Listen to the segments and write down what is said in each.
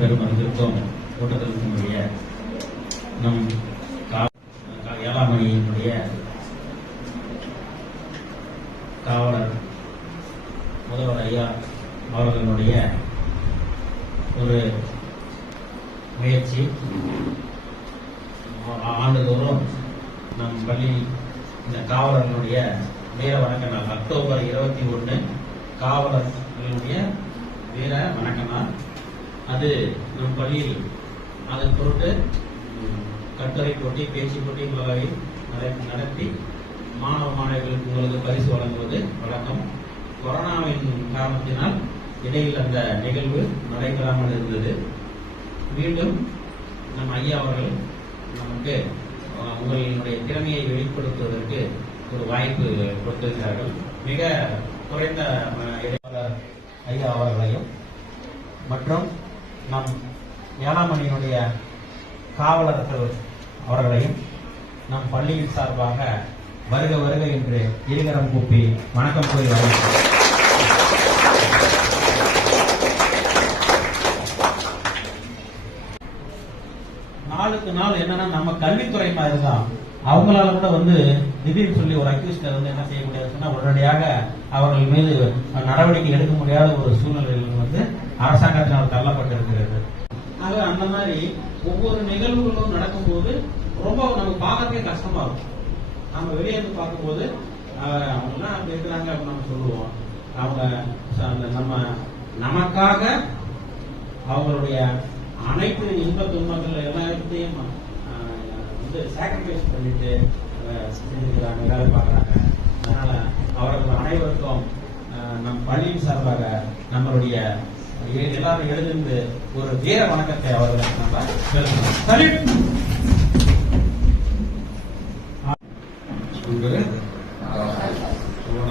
பெருமருந்திற்கும் கூட்டத்திற்குரிய நம் ஏழாமணியினுடைய காவலர் முதல்வர் ஐயா அவர்களுடைய ஒரு முயற்சி. ஆண்டுதோறும் நம் பள்ளி இந்த காவலர்களுடைய வீர வணக்க நாள் அக்டோபர் 21 காவலர்களுடைய வீர வணக்க நாள். அது நம் பள்ளியில் அதன் பொருட்டு கட்டுரை போட்டி, பேச்சு போட்டி நடத்தி மாணவ மாணவிகளுக்கு உங்களுக்கு பரிசு வழங்குவது வழக்கம். கொரோனாவின் காரணத்தினால் இடையில் அந்த நிகழ்வு நடைபெறாமல் இருந்தது. மீண்டும் நம் ஐயா அவர்கள் நமக்கு உங்களுடைய திறமையை வெளிப்படுத்துவதற்கு ஒரு வாய்ப்பு கொடுத்திருக்கிறார்கள். மிக குறைந்த இடையாளர் ஐயா அவர்களையும் மற்றும் நம் ஏழாமணியினுடைய காவலர்கள் அவர்களையும் நம் பள்ளியின் சார்பாக வருக வருக என்று இருகரம் கூப்பி வணக்கம் கூறி வருகிறோம். நாளுக்கு நாள் என்னன்னா நம்ம கல்வித்துறை மாதிரி தான் அவங்களால கூட திடீர்னு சொல்லி ஒரு அக்யூஸ்டர் என்ன செய்ய முடியாதுன்னா உடனடியாக அவர்கள் மீது நடவடிக்கை எடுக்க முடியாத ஒரு சூழ்நிலையில் அரசாங்கத்தினால் தள்ளப்பட்டிருக்கிறது. ஆக அந்த மாதிரி ஒவ்வொரு நிகழ்வுகளும் நடக்கும்போது ரொம்ப நம்ம பார்க்கறதுக்கே கஷ்டமா இருக்கும். நம்ம வெளியே இருந்து பார்க்கும்போது அவங்க எல்லாம் அப்படி இருக்கிறாங்க அப்படின்னு நம்ம சொல்லுவோம். அவங்க நமக்காக அவங்களுடைய அனைத்து இன்ப துன்பங்கள் எல்லாத்தையும் சாக்ரிஃபைஸ் பண்ணிட்டு செஞ்சிருக்கிறாங்க, வேலை பார்க்கறாங்க. அதனால அவர்கள் அனைவருக்கும் நம் பள்ளியின் சார்பாக நம்மளுடைய எல்லாரும் எழுதிருந்து ஒரு வீர வணக்கத்தை அவர்களுக்கு நம்ம செலுத்தணும்.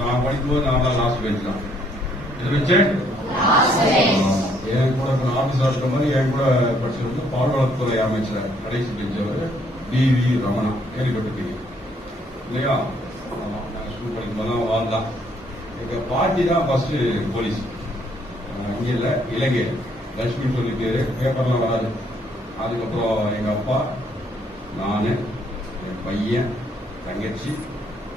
நான் படிக்கும்போது நான் தான் லாஸ்ட் பெஞ்ச் தான். இது வச்சேன் என் கூட ஆபீஸ் ஆடுற மாதிரி என் கூட படிச்சது பால்வளத்துறை அமைச்சர் கடைசி பெஞ்சவர் DV ரமணா. கேள்விப்பட்டிருக்கீங்க இல்லையா? நாங்கள் ஸ்கூல் படிக்கும்போது தான் வாழ்ந்தான். எங்க பாட்டி தான் ஃபர்ஸ்ட் போலீஸ். இங்க இல்ல, இலங்கை லட்சுமின்னு சொல்லி பேரு, பேப்பர்லாம் வராது. அதுக்கப்புறம் எங்க அப்பா, நானு, என் பையன், தங்கச்சி,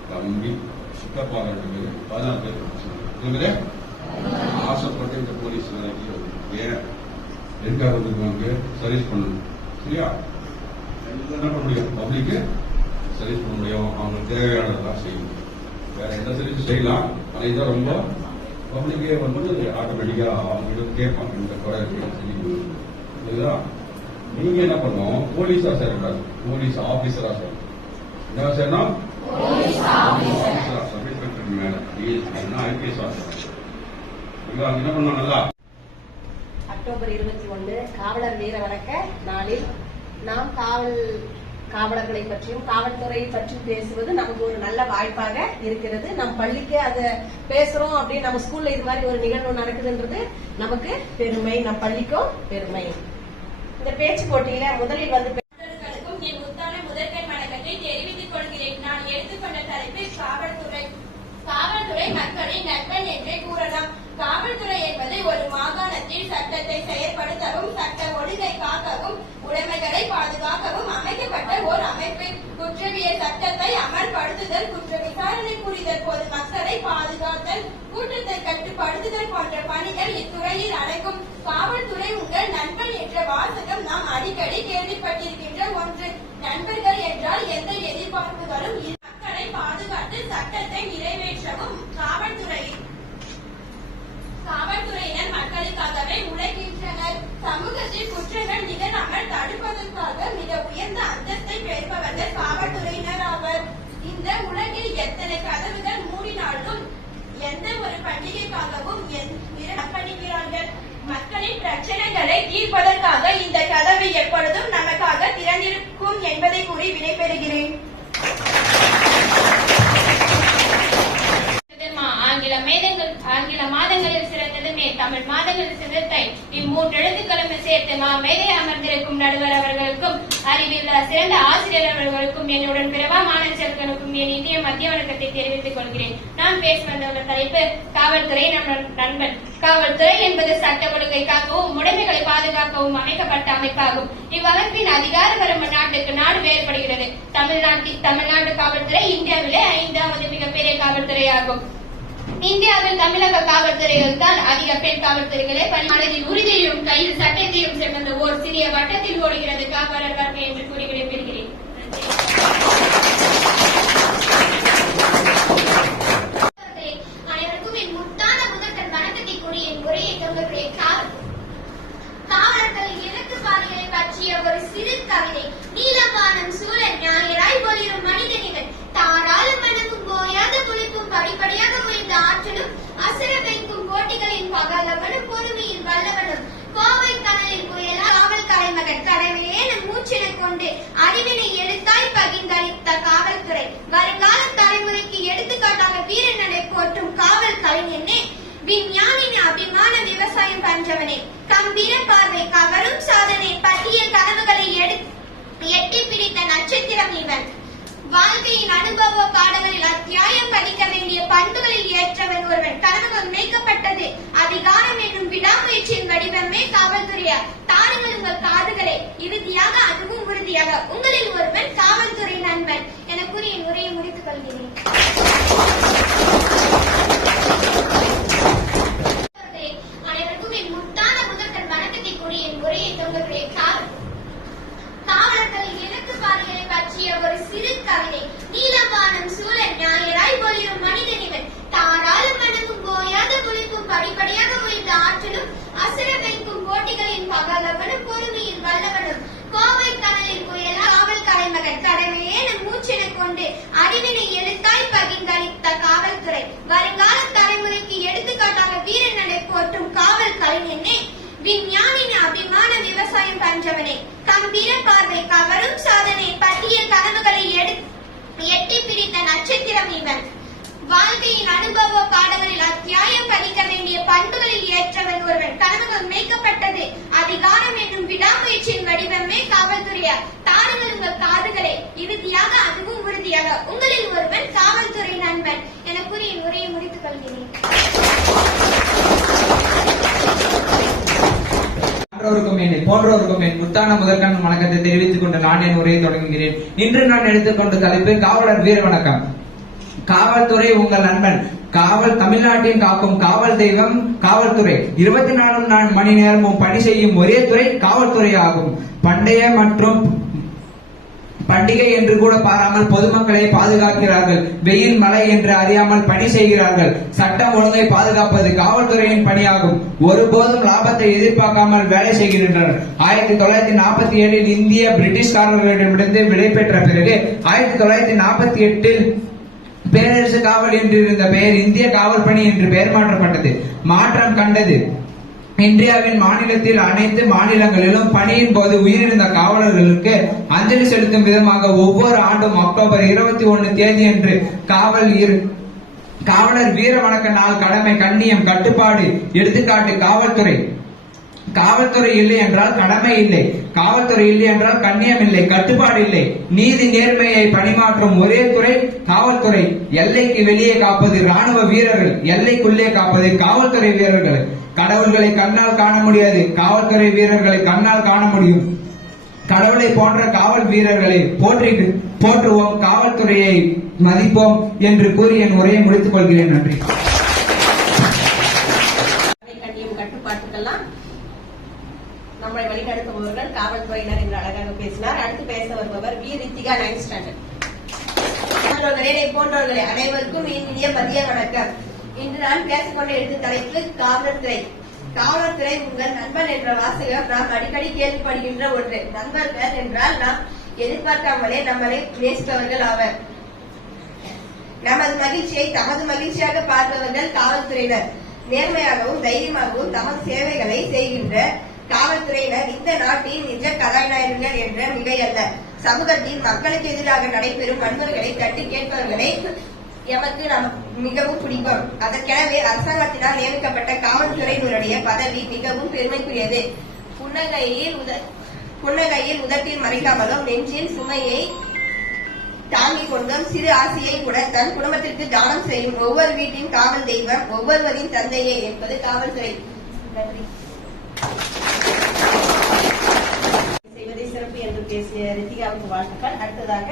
தம்பி, சித்தப்பா 2 பேர், 14 பேர் ஆசைப்பட்டு இந்த போலீஸ் வேலைக்கு ஏன் எதுக்காக வந்துருக்காங்க? சர்வீஸ் பண்ணணும். சரியா? என்ன பண்ண முடியும்? பப்ளிக்கு சர்வீஸ் பண்ண முடியும். அவங்களுக்கு தேவையானதெல்லாம் செய்யணும். வேற எந்த சர்வீஸ் செய்யலாம், அதை தான் ரொம்ப பப்ளிக்கே ஆட்டோமேட்டிக்கா அவங்க கேட்பாங்க. இந்த குறை இருக்குதா? நீங்க என்ன பண்ணணும்? போலீஸா சேரக்கூடாது, போலீஸ் ஆபீசரா சேரணும். என்ன சேரணும்? சப் இன்ஸ்பெக்டர் மேல IPS என்ன பண்ணணும்? நல்லா அக்டோபர் 21 காவலர் வீர வணக்க நாளில் நாம் காவலர்களை பற்றியும் காவல்துறையை பற்றியும் பேசுவது நமக்கு ஒரு நல்ல வாய்ப்பாக இருக்கிறது. நம் பள்ளிக்கு அதை பேசுறோம் அப்படின்னு நம்ம ஸ்கூல்ல இது மாதிரி ஒரு நிகழ்வு நடக்குதுன்றது நமக்கு பெருமை, நம் பள்ளிக்கும் பெருமை. இந்த பேச்சு போட்டியில முதலில் என் முத்தான முதற்கண் வணக்கத்தை தெரிவித்துக் கொள்கிறேன். நான் எடுத்துக்கொண்ட தலைப்பு காவல்துறை. காவல்துறை மக்களின் நண்பன் என்றே கூறலாம். காவல்துறை என்பது ஒரு மாகாணத்தில் சட்டத்தை செயற்படுத்தவும் சட்ட ஒழுங்கை காக்கவும் உடைமைகளை பாதுகாக்கவும் அமைக்கப்பட்ட ஓர் அமைப்பு. குற்றவியல் சட்டத்தை அமல்படுத்துதல், குற்ற விசாரணை புரிதல், பொது மக்களை பாதுகாத்தல், கூட்டத்தை கட்டுப்படுத்துதல் போன்ற பணிகள் இத்துறையில் அடங்கும். காவல்துறை உங்கள் நண்பன் என்ற வாசகம் நாம் அடிக்கடி கேள்விப்பட்டிருக்கின்ற ஒன்று. நண்பர்கள் என்றால் எந்த எதிர்பார்ப்புகளும் மக்களை பாதுகாத்து சட்டத்தை நிறைவேற்றவும் காவல்துறையினர் மக்களுக்காகவே உழைக்கின்றனர். சமூகத்தில் குற்றங்கள் நிகழாமல் தடுப்பதற்காக மிக உயர்ந்த அந்தஸ்தை பெறுபவர்கள் காவல்துறையினர் ஆவர். இந்த உலகில் எத்தனை கதவுகள் மூடினாலும் எந்த ஒரு பண்டிகைக்காகவும் அர்ப்பணிக்கிறார்கள். மக்களின் பிரச்சனைகளை தீர்ப்பதற்காக இந்த கதவு எப்பொழுதும் நமக்காக திறந்திருக்கும் என்பதை கூறி விடைபெறுகிறேன். ஆங்கில மாதங்களில் சிறந்ததுமே தமிழ் மாதங்களில் சிறந்த இம்மூன்று எழுத்துக்களும் சேர்த்து மேலே அமர்ந்திருக்கும் நடுவர் அவர்களுக்கும் அறிவில் சிறந்த ஆசிரியர் அவர்களுக்கும் என்னுடன் பிறவா மாணவர்களுக்கும் என் இந்திய மத்திய வணக்கத்தை தெரிவித்துக் கொள்கிறேன். நான் பேச வந்த தலைப்பு காவல்துறை நண்பன். காவல்துறை என்பது சட்ட ஒழுங்கை காக்கவும் உடைமைகளை பாதுகாக்கவும் மூலமாகவும் அமைக்கப்பட்ட அமைப்பாகும். இவ்வமைப்பின் அதிகார வரம்பு நாட்டுக்கு நாடு வேறுபடுகிறது. தமிழ்நாடு காவல்துறை இந்தியாவிலே 5வது மிகப்பெரிய காவல்துறையாகும். இந்தியாவில் தமிழக காவல்துறையில் தான் அதிக பெண் காவல்துறைகளை பணியாளரின் உறுதியையும் கையில் சட்டத்தையும் சேர்ந்த ஓர் சிறிய வட்டத்தில் ஓடுகிறது காவலர் வாழ்க்கை என்று கூறி விடைபெறுகிறேன். அனைவருக்கும் என் முத்தான முதற்கண் வணக்கத்தை கூறி என் உரையை தொடங்குகிறேன். காவலர்கள் இலக்கு பாதைகளை பற்றிய ஒரு சிறு கவிதை. நீலவானம் சூழல் ஞாயிறாய் ஒளிரும் மனிதனிகள் தாராளம் மனமும் ஓயாத குளிப்பும் படிப்படியாக உயர்ந்த ஆற்றலும் அசுர வைக்கும் போட்டிகளின் பகலவனும் பொறுமையின் வல்லவனும் கோவை கடலில் புயலா காவல் கலைமகன் கடமையே நம் மூச்சென கொண்டு அறிவினை எழுத்தாய் பகிர்ந்தளித்த காவல்துறை வருங்கால தலைமுறைக்கு எடுத்துக்காட்டாக வீரநடை போற்றும் காவல் கலைஞனே விஞ்ஞானின் அபிமான விவசாயம் பஞ்சவனே கம்பீர பார்வை கவரும் சாதனை பட்டியல் கனவுகளை எட்டி பிடித்த நட்சத்திரம் இவன். வாழ்க்கையின் அனுபவ பாடங்களில் அத்தியாயம் படிக்க வேண்டிய பண்புகளில் ஏற்றவன் ஒருவன். கனவுகள் மேய்க்கப்பட்டது அதிகாரம் என்னும் விடாமுயற்சியின் வடிவமே காவல்துறையா. தாருங்கள் உங்கள் காதுகளை, இறுதியாக அதுவும் உறுதியாக உங்களில் ஒருவன் காவல்துறை நண்பன் என கூறி என் உரையை முடித்துக் கொள்கிறேன். அனைவருக்கும் என் முத்தான முதற்கண் வணக்கத்தை கூறி என் உரையை தொடங்குகிறேன். காவலர்கள் இலக்கு பாதைகளை பற்றிய ஒரு சிறு கவிதை. நீலவானம் சூழல் ஞாயிறாய் ஒளிரும் மனிதனிகள் தாராளம் மனமும் ஓயாத குளிப்பும் படிப்படியாக உயர்ந்த ஆற்றலும் அசுர வைக்கும் போட்டிகளின் பகலவனும் பொறுமையின் வல்லவனும் கோவை கடலில் புயலா காவல் கலைமகன் கடமையே நம் மூச்சென கொண்டு அறிவினை எழுத்தாய் பகிர்ந்தளித்த காவல்துறை வருங்கால தலைமுறைக்கு எடுத்துக்காட்டாக வீரநடை போற்றும் காவல் கலைஞனே விஞ்ஞானின் அபிமான விவசாயம் பஞ்சவனே கம்பீர பார்வை கவரும் சாதனை பட்டியல் கனவுகளை எட்டி பிடித்த நட்சத்திரம் இவன். வாழ்க்கையின் அனுபவ பாடங்களில் அத்தியாயம் படிக்க வேண்டிய பண்புகளில் ஏற்றவன் ஒருவன். கனவுகள் மேய்க்கப்பட்டது அதிகாரம் என்னும் விடாமுயற்சியின் வடிவமே காவல்துறையா. தாருங்கள் உங்கள் காதுகளை, இறுதியாக அதுவும் உறுதியாக உங்களில் ஒருவன் காவல்துறை நண்பன் என கூறி என் உரையை முடித்துக் கொள்கிறேன். போன்றோருக்கும் என் முத்தான முதற்கண் வணக்கத்தை தெரிவித்துக் கொண்டு நான் என் உரையை தொடங்குகிறேன். இன்று நான் எடுத்துக்கொண்ட தலைப்பு காவலர் வீர வணக்கம். காவல்துறை உங்கள் நண்பன். தமிழ்நாட்டின் காக்கும் காவல் தெய்வம் காவல்துறை. 24 மணி நேரமும் பணி செய்யும் ஒரே துறை காவல்துறை ஆகும். பண்டிகை என்று கூட பாராமல் பொதுமக்களை பாதுகாக்கிறார்கள். வெயில் மழை என்று அறியாமல் பணி செய்கிறார்கள். சட்டம் ஒழுங்கை பாதுகாப்பது காவல்துறையின் பணியாகும். ஒருபோதும் லாபத்தை எதிர்பார்க்காமல் வேலை செய்கின்றனர். 1947 இந்திய பிரிட்டிஷ்காரர்களிடமிருந்து விடை பெற்ற பிறகு 1948 பேரரசு காவல் என்று இருந்த பெயர் இந்திய காவல் பணி என்று பெயர் மாற்றப்பட்டது. மாற்றம் கண்டது. இந்தியாவின் மாநிலத்தில் அனைத்து மாநிலங்களிலும் பணியின் போது உயிரிழந்த காவலர்களுக்கு அஞ்சலி செலுத்தும் விதமாக ஒவ்வொரு ஆண்டும் அக்டோபர் 21 தேதியன்று காவலர் வீர வணக்க நாள். கடமை, கண்ணியம், கட்டுப்பாடு எடுத்துக்காட்டு காவல்துறை. காவல்துறை இல்லை என்றால் கடமை இல்லை. காவல்துறை இல்லை என்றால் கண்ணியம் இல்லை, கட்டுப்பாடு இல்லை. நீதி நேர்மையை பணிமாற்றும் ஒரே துறை காவல்துறை. எல்லைக்கு வெளியே காப்பது ராணுவ வீரர்கள், எல்லைக்குள்ளே காப்பது காவல்துறை வீரர்கள். கடவுள்களை கண்ணால் காண முடியாது, காவல்துறை வீரர்களை கண்ணால் காண முடியும். கடவுளை போன்ற காவல் வீரர்களை போற்றுவோம், காவல்துறையை மதிப்போம் என்று கூறி என் உரையை முடித்துக் கொள்கிறேன். நன்றி. கட்டுப்பாட்டுக்கெல்லாம் நம்மை வழிநடத்துபவர்கள் காவல்துறையினர் என்று அழகாக பேசினார். அடுத்து பேச வருபவர் வி ரித்திகா 9th ஸ்டாண்டர்ட். போன்றவர்களே அனைவருக்கும் இனிய மதிய வணக்கம். இன்று நான் பேசிக்கொண்ட எடுத்த தலைப்பு காவல்துறை. காவல்துறை உங்கள் நண்பன் என்ற வாசகம் நாம் அடிக்கடி கேள்விப்படுகின்ற ஒன்று. நண்பர்கள் என்றால் நாம் எதிர்பார்க்காமலே நம்மளை நேசிப்பவர்கள் ஆவர். நமது மகிழ்ச்சியை தமது மகிழ்ச்சியாக பார்ப்பவர்கள் காவல்துறையினர். நேர்மையாகவும் தைரியமாகவும் தமது சேவைகளை செய்கின்ற காவல்துறையினர் இந்த நாட்டின் நிஜ கதாநாயகர்கள் என்ற மிகையல்ல. சமூகத்தில் மக்களுக்கு எதிராக நடைபெறும் வன்முறைகளை தட்டி கேட்பவர்களை எமக்கு மிகவும் பிடிக்கும். அதற்கெனவே அரசாங்கத்தினால் நியமிக்கப்பட்ட காவல்துறையினருடைய பதவி மிகவும் பெருமைக்குரியது. புன்னகையில் உதட்டில் மறைக்காமலும் நெஞ்சில் சுமையை தாங்கிக் கொண்டும் சிறு ஆசையை கூட தன் குடும்பத்திற்கு தானம் செய்யும் ஒவ்வொரு வீட்டின் காவல் தெய்வம், ஒவ்வொருவரின் தந்தையே என்பது காவல்துறை. நன்றி. பவ்யாவுக்கு வாழ்த்துக்கள். அடுத்ததாக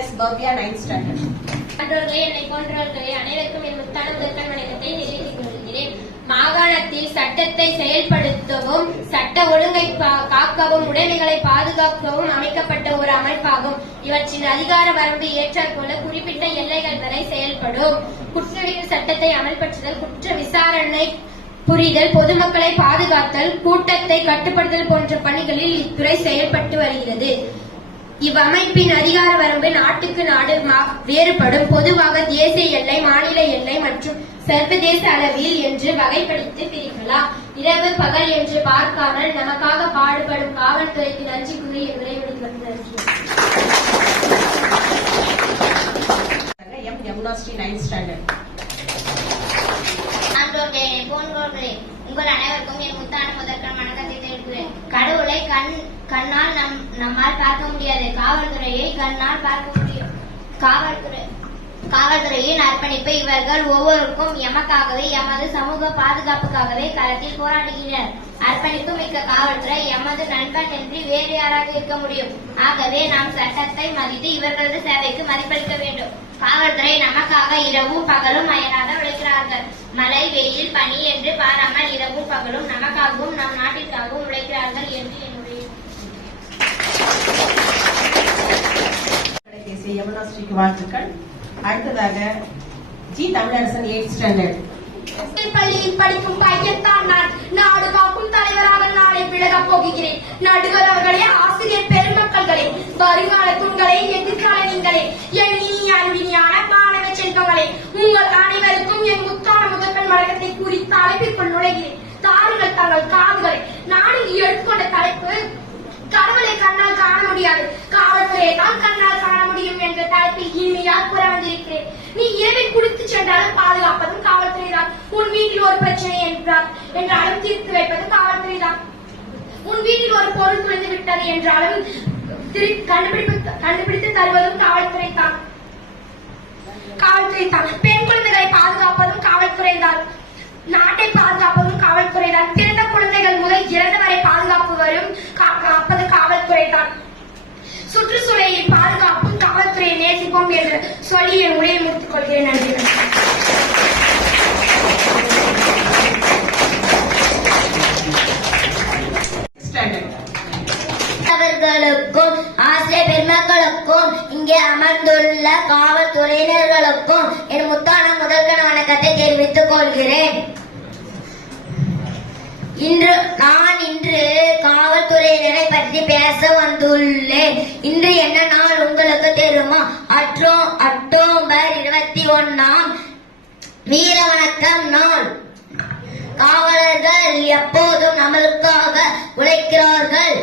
எஸ் பவ்யா 9th ஸ்டாண்டர்ட். சான்றோர்களே, என்னை போன்றவர்களே அனைவருக்கும் என் முத்தான முதற்கண் வணக்கத்தை நிறைவேற்றிக் கொள்கிறேன். மாகாணத்தில் சட்டத்தை செயல்படுத்தவும் சட்ட ஒழுங்கை காக்கவும் உடைமைகளை பாதுகாக்கவும் அமைக்கப்பட்ட ஒரு அமைப்பாகும். இவற்றின் அதிகார வரம்பு ஏற்றாற்போல குறிப்பிட்ட எல்லைகள் வரை செயல்படும். குற்றவியல் சட்டத்தை அமல்படுத்துதல், குற்ற விசாரணை புரிதல், பொதுமக்களை பாதுகாத்தல், கூட்டத்தை கட்டுப்படுத்தல் போன்ற பணிகளில் இத்துறை செயல்பட்டு வருகிறது. இவ்வமைப்பின் அதிகார வரம்பு நாட்டுக்கு நாடு வேறுபடும். பொதுவாக தேசிய எல்லை, மாநில எல்லை மற்றும் சர்வதேச அளவில் என்று வகைப்படுத்தி பிரிக்கலாம். இரவு பகல் என்று பார்க்காமல் நமக்காக பாடுபடும் காவல்துறைக்கு நன்றி கூறி எங்களை முடித்துள்ளது. M Yamuna Sri 9th standard. சான்றோர்களே, போன்றோர்களே, உங்கள் அனைவருக்கும் என் முத்தான முதற்கண் வணக்கத்தை தெரிவிக்கிறேன். கடவுளை கண்ணால் நம்மால் பார்க்க முடியாது. காவல்துறையை கண்ணால் பார்க்க முடியும். காவல்துறையின் அர்ப்பணிப்பு இவர்கள் ஒவ்வொருக்கும் எமக்காகவே, எமது சமூக பாதுகாப்புக்காகவே களத்தில் போராடுகின்றனர். அர்ப்பணிப்பு மிக்க காவல்துறை எமது நண்பன் என்று வேறு யாராக இருக்க முடியும். ஆகவே நாம் சட்டத்தை மதித்து இவர்களது சேவைக்கு மதிப்பளிக்க வேண்டும். காவல்துறை நமக்காக இரவும் பகலும் அயராத உழைக்கிறார்கள். மழை, வெயில், பனி என்று பாராமல் இரவும் பகலும் நமக்காகவும் நம் நாட்டிற்காகவும் உழைக்கிறார்கள் என்று என்னுடைய யமுனா ஸ்ரீக்கு வாழ்த்துக்கள். அடுத்ததாக ஜி தமிழரசன் 8th ஸ்டாண்டர்ட். பள்ளியில் படிக்கும் பையன்தான் நான். நாடு காக்கும் தலைவராக நாளை விலகப் போகிறேன். நடுவர் அவர்களே, ஆசிரியர் பெருமக்கள்களே, வருங்கால தூண்களே, எதிர்கால நீங்களே, என் இனிய அன்பினியான மாணவ செல்வங்களே, உங்கள் அனைவருக்கும் என் முத்தான முதற்கண் வணக்கத்தை கூறி தலைப்பிற்குள் நுழைகிறேன். தாருங்கள் தங்கள் காதுகளை. நான் இங்கு எடுத்துக்கொண்ட தலைப்பு கடவுளை கண்ணால் காண முடியாது, காவல்துறையை தான் கண்ணால் காண முடியும் என்ற தலைப்பில் இனிமையாக கூற வந்திருக்கிறேன். நீ இரவில் குடித்து சென்றாலும் பாதுகாப்பதும் காவல்துறை தான். உன் வீட்டில் ஒரு பிரச்சனை என்றாலும் தீர்த்து வைப்பது காவல்துறை தான். உன் வீட்டில் ஒரு பொருள் துளைந்து விட்டது என்றாலும் கண்டுபிடித்து தருவதும் காவல்துறை தான். பெண் குழந்தைகளை பாதுகாப்பதும் காவல்துறை தான். நாட்டை பாதுகாப்பதும் காவல்துறை தான். பிறந்த குழந்தைகள் முதல் இறந்தவரை காப்பது காவல்துறை தான். சுற்றுச்சூழலை பாதுகாப்பும் காவல்துறையை நேசிப்போம் என்று சொல்லி என் உரையை முடித்துக் கொள்கிறேன். நன்றி. அவர்களுக்கும் ஆசிரியர் பெருமக்களுக்கும் இங்கே அமர்ந்துள்ள காவல்துறையினர்களுக்கும் என் முத்தான முதற்கண் வணக்கத்தை தெரிவித்துக் கொள்கிறேன். இன்று காவல்துறையினரை பற்றி பேச வந்துள்ளேன். இன்று என்ன நாள் உங்களுக்கு தெரியுமா? அக்டோபர் 21 வீர வணக்கம் நாள். காவலர்கள் எப்போதும் நம்மளுக்காக உழைக்கிறார்கள்.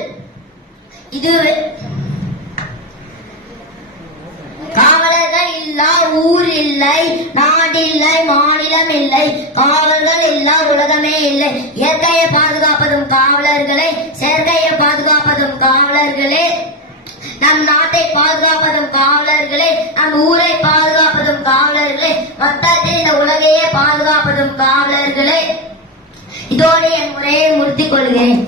காவலர்கள் இல்லா ஊர் இல்லை, நாடில்லை, மாநிலம் இல்லை, காவலர்கள் இல்லா உலகமே இல்லை. இயற்கையை பாதுகாப்பதும் காவலர்களே, செயற்கையை பாதுகாப்பதும் காவலர்களே, நம் நாட்டை பாதுகாப்பதும் காவலர்களே, நம் ஊரை பாதுகாப்பதும் காவலர்களே, மொத்தத்தில் இந்த உலகையே பாதுகாப்பதும் காவலர்களே. இதோடு என் முறையை முடித்துக் கொள்கிறேன்.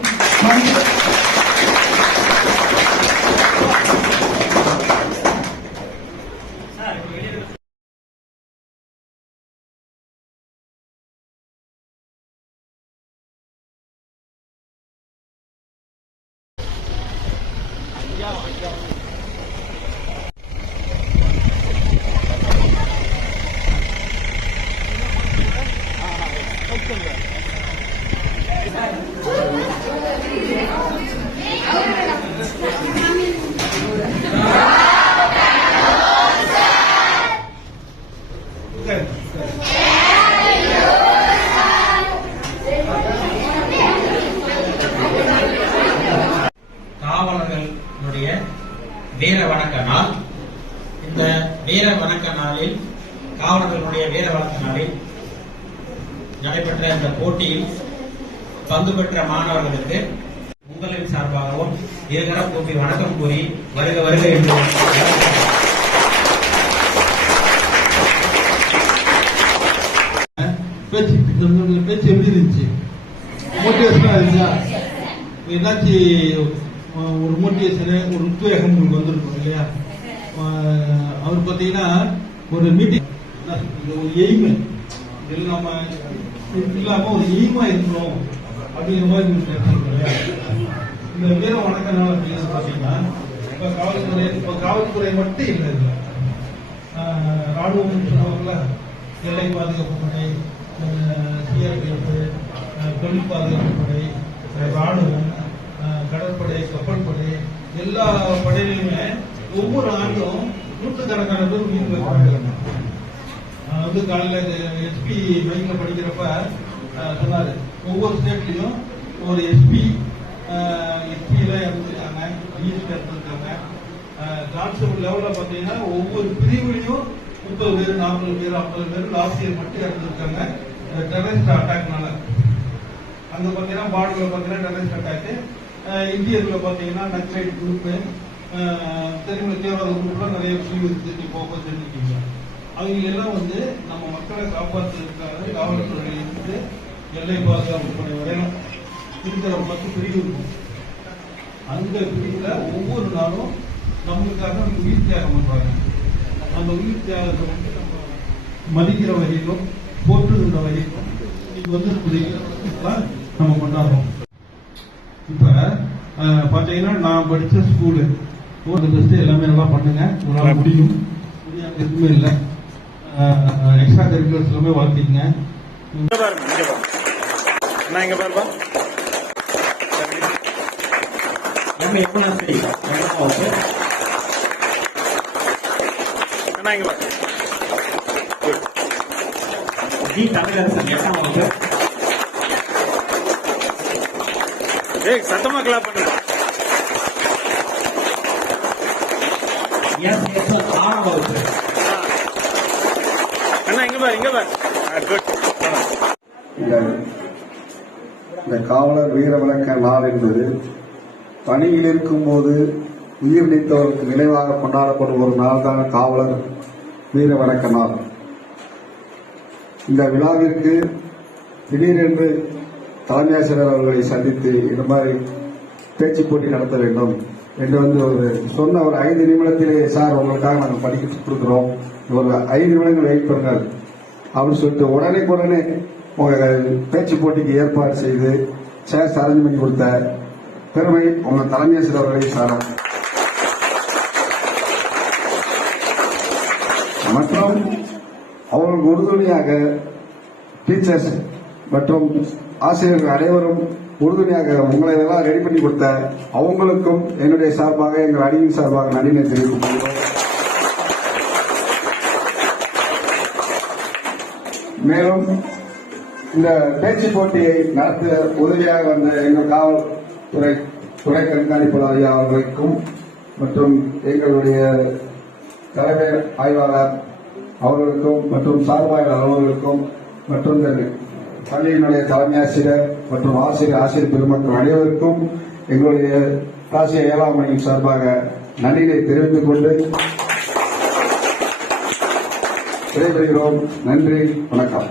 காவலர்களுடைய வீர வணக்க நாள். இந்த வீர வணக்க நாளில், காவலர்களுடைய வீர வணக்க நாளில் நடைபெற்ற இந்த போட்டியில் பங்கு பெற்ற மாணவர்களுக்கு உங்களின் சார்பாகவும் இருகரம் கூப்பி வணக்கம் கூறி வருக வருக என்று பேச்சு எப்படி இருந்துச்சு? மோட்டிவேஷனா இருந்துச்சா? என்னாச்சு? ஒரு மோட்டிவேஷனு, ஒரு உத்வேகம் உங்களுக்கு வந்திருக்கும் இல்லையா? அவர் பார்த்தீங்கன்னா ஒரு மீட்டிங், ஒரு எய்மு நம்ம இல்லாம ஒரு எய்மா இருக்கணும் அப்படிங்கிற மாதிரி இல்லையா? இந்த வீர வணக்க நாள் அப்படிங்கிறது பார்த்தீங்கன்னா இப்ப காவல்துறை மட்டும் இல்லை, இதுல ராணுவம் சொன்னவங்கள எல்லை பாதுகாப்பு படை, சிஆர்பிஎஃப், தொழில் பாதுகாப்பு படை, ராணுவம், கடற்படை, கப்பல் படை, எல்லா படையிலுமே ஒவ்வொரு ஆண்டும் நூற்றுக்கணக்கான பேர் உயிர் வைக்கிறாங்க. வந்து காலையில் எஸ்பி மைக்ல படிக்கிறப்ப சொன்னாரு, ஒவ்வொரு ஸ்டேட்லயும் ஒரு எஸ்பில இறந்துருக்காங்க, டிஎஸ்பி இறந்துருக்காங்க. கான்ஸ்டபிள் லெவல்ல பாத்தீங்கன்னா ஒவ்வொரு பிரிவுலையும் 30 பேர், 40 பேர், 50 பேர் லாஸ்ட் இயர் மட்டும் இறந்துருக்காங்க டெரரிஸ்ட் அட்டாக்னால. அங்க பாத்தீங்கன்னா பார்டர்ல பாத்தீங்கன்னா டெரரிஸ்ட் அட்டாக், இந்தியர்ல பாத்தீங்கன்னா நக்சலைட் குரூப், தெரியுமா, தீவிரவாத குரூப்ல நிறைய விஷயம் இருக்கு, போக தெரிஞ்சுக்கீங்க. அவங்க எல்லாம் வந்து நம்ம மக்களை காப்பாற்றுறதுக்காக காவல்துறையிலிருந்து எல்லை பாதுகாப்பு படை வரையும் இருக்கிற 10 பிரிவு இருக்கும். அந்த பிரிவுல ஒவ்வொரு நாளும் நம்மளுக்காக உயிர் தியாகம் பண்றாங்க. அந்த உயிர் தியாகத்தை வந்து நம்ம மதிக்கிற வகையிலும் போற்றுகின்ற வகையிலும் இன்னைக்கு வந்து நம்ம கொண்டாடுறோம். இப்ப பாத்தீங்கன்னா நான் படிச்ச ஸ்கூலு எல்லாமே நல்லா பண்ணுங்க, உங்களால முடியும், முடியாம எதுவுமே இல்லை. எக்ஸ்ட்ரா கரிக்குலர்ஸ் எல்லாமே வளர்த்திங்க. இங்க பாருப்பா, நம்ம எப்ப இங்க ஜி தமிழரசன் எட்டாம் வகுப்பு. சத்தமா கிளாப் பண்ணுங்க. ஆறாம் வகுப்பு. இந்த காவலர் வீர வணக்க நாள் என்பது பணியில் இருக்கும் போது உயிர் நீத்தவர்களுக்கு நினைவாக கொண்டாடப்படும் ஒரு நாள் தான் காவலர் வீர வணக்க நாள். இந்த விழாவிற்கு திடீரென்று தலைமை ஆசிரியர் அவர்களை சந்தித்து இந்த மாதிரி பேச்சு போட்டி நடத்த வேண்டும் என்று வந்து ஒரு சொன்ன ஒரு 5 நிமிடத்திலே, சார் உங்களுக்காக நாங்கள் படிக்க கொடுக்கிறோம், ஒரு 5 நிமிடங்கள் வெயிட் பண்ணுங்கள் அப்படின்னு சொல்லிட்டு உடனே உங்க பேச்சு போட்டிக்கு ஏற்பாடு செய்து சேர்ஸ் அரேஞ்ச் பண்ணி கொடுத்த பெருமை உங்க தலைமை ஆசிரியர் அவர்களை சாரும். மற்றும் அவர்களுக்கு உறுதுணையாக டீச்சர்ஸ் மற்றும் ஆசிரியர்கள் அனைவரும் உறுதுணையாக உங்களை எல்லாம் ரெடி பண்ணி கொடுத்த அவங்களுக்கும் என்னுடைய சார்பாக, எங்கள் அணியின் சார்பாக நன்றியை தெரிவித்துக் கொள்கிறோம். மேலும் இந்த பேச்சு போட்டியை நடத்த உதவியாக வந்த எங்கள் காவல்துறை துணை கண்காணிப்பாளர் ஐயா அவர்களுக்கும் மற்றும் எங்களுடைய தலைமை ஆய்வாளர் அவர்களுக்கும் மற்றும் சார்பாளர் அவர்களுக்கும் மற்றும் பள்ளியினுடைய தலைமை ஆசிரியர் மற்றும் ஆசிரியர் பெருமக்கள் அனைவருக்கும் எங்களுடைய ராசிய 7ஆம் அணியின் சார்பாக நன்றியை தெரிவித்துக் கொண்டு விடைபெறுகிறோம். நன்றி, வணக்கம்.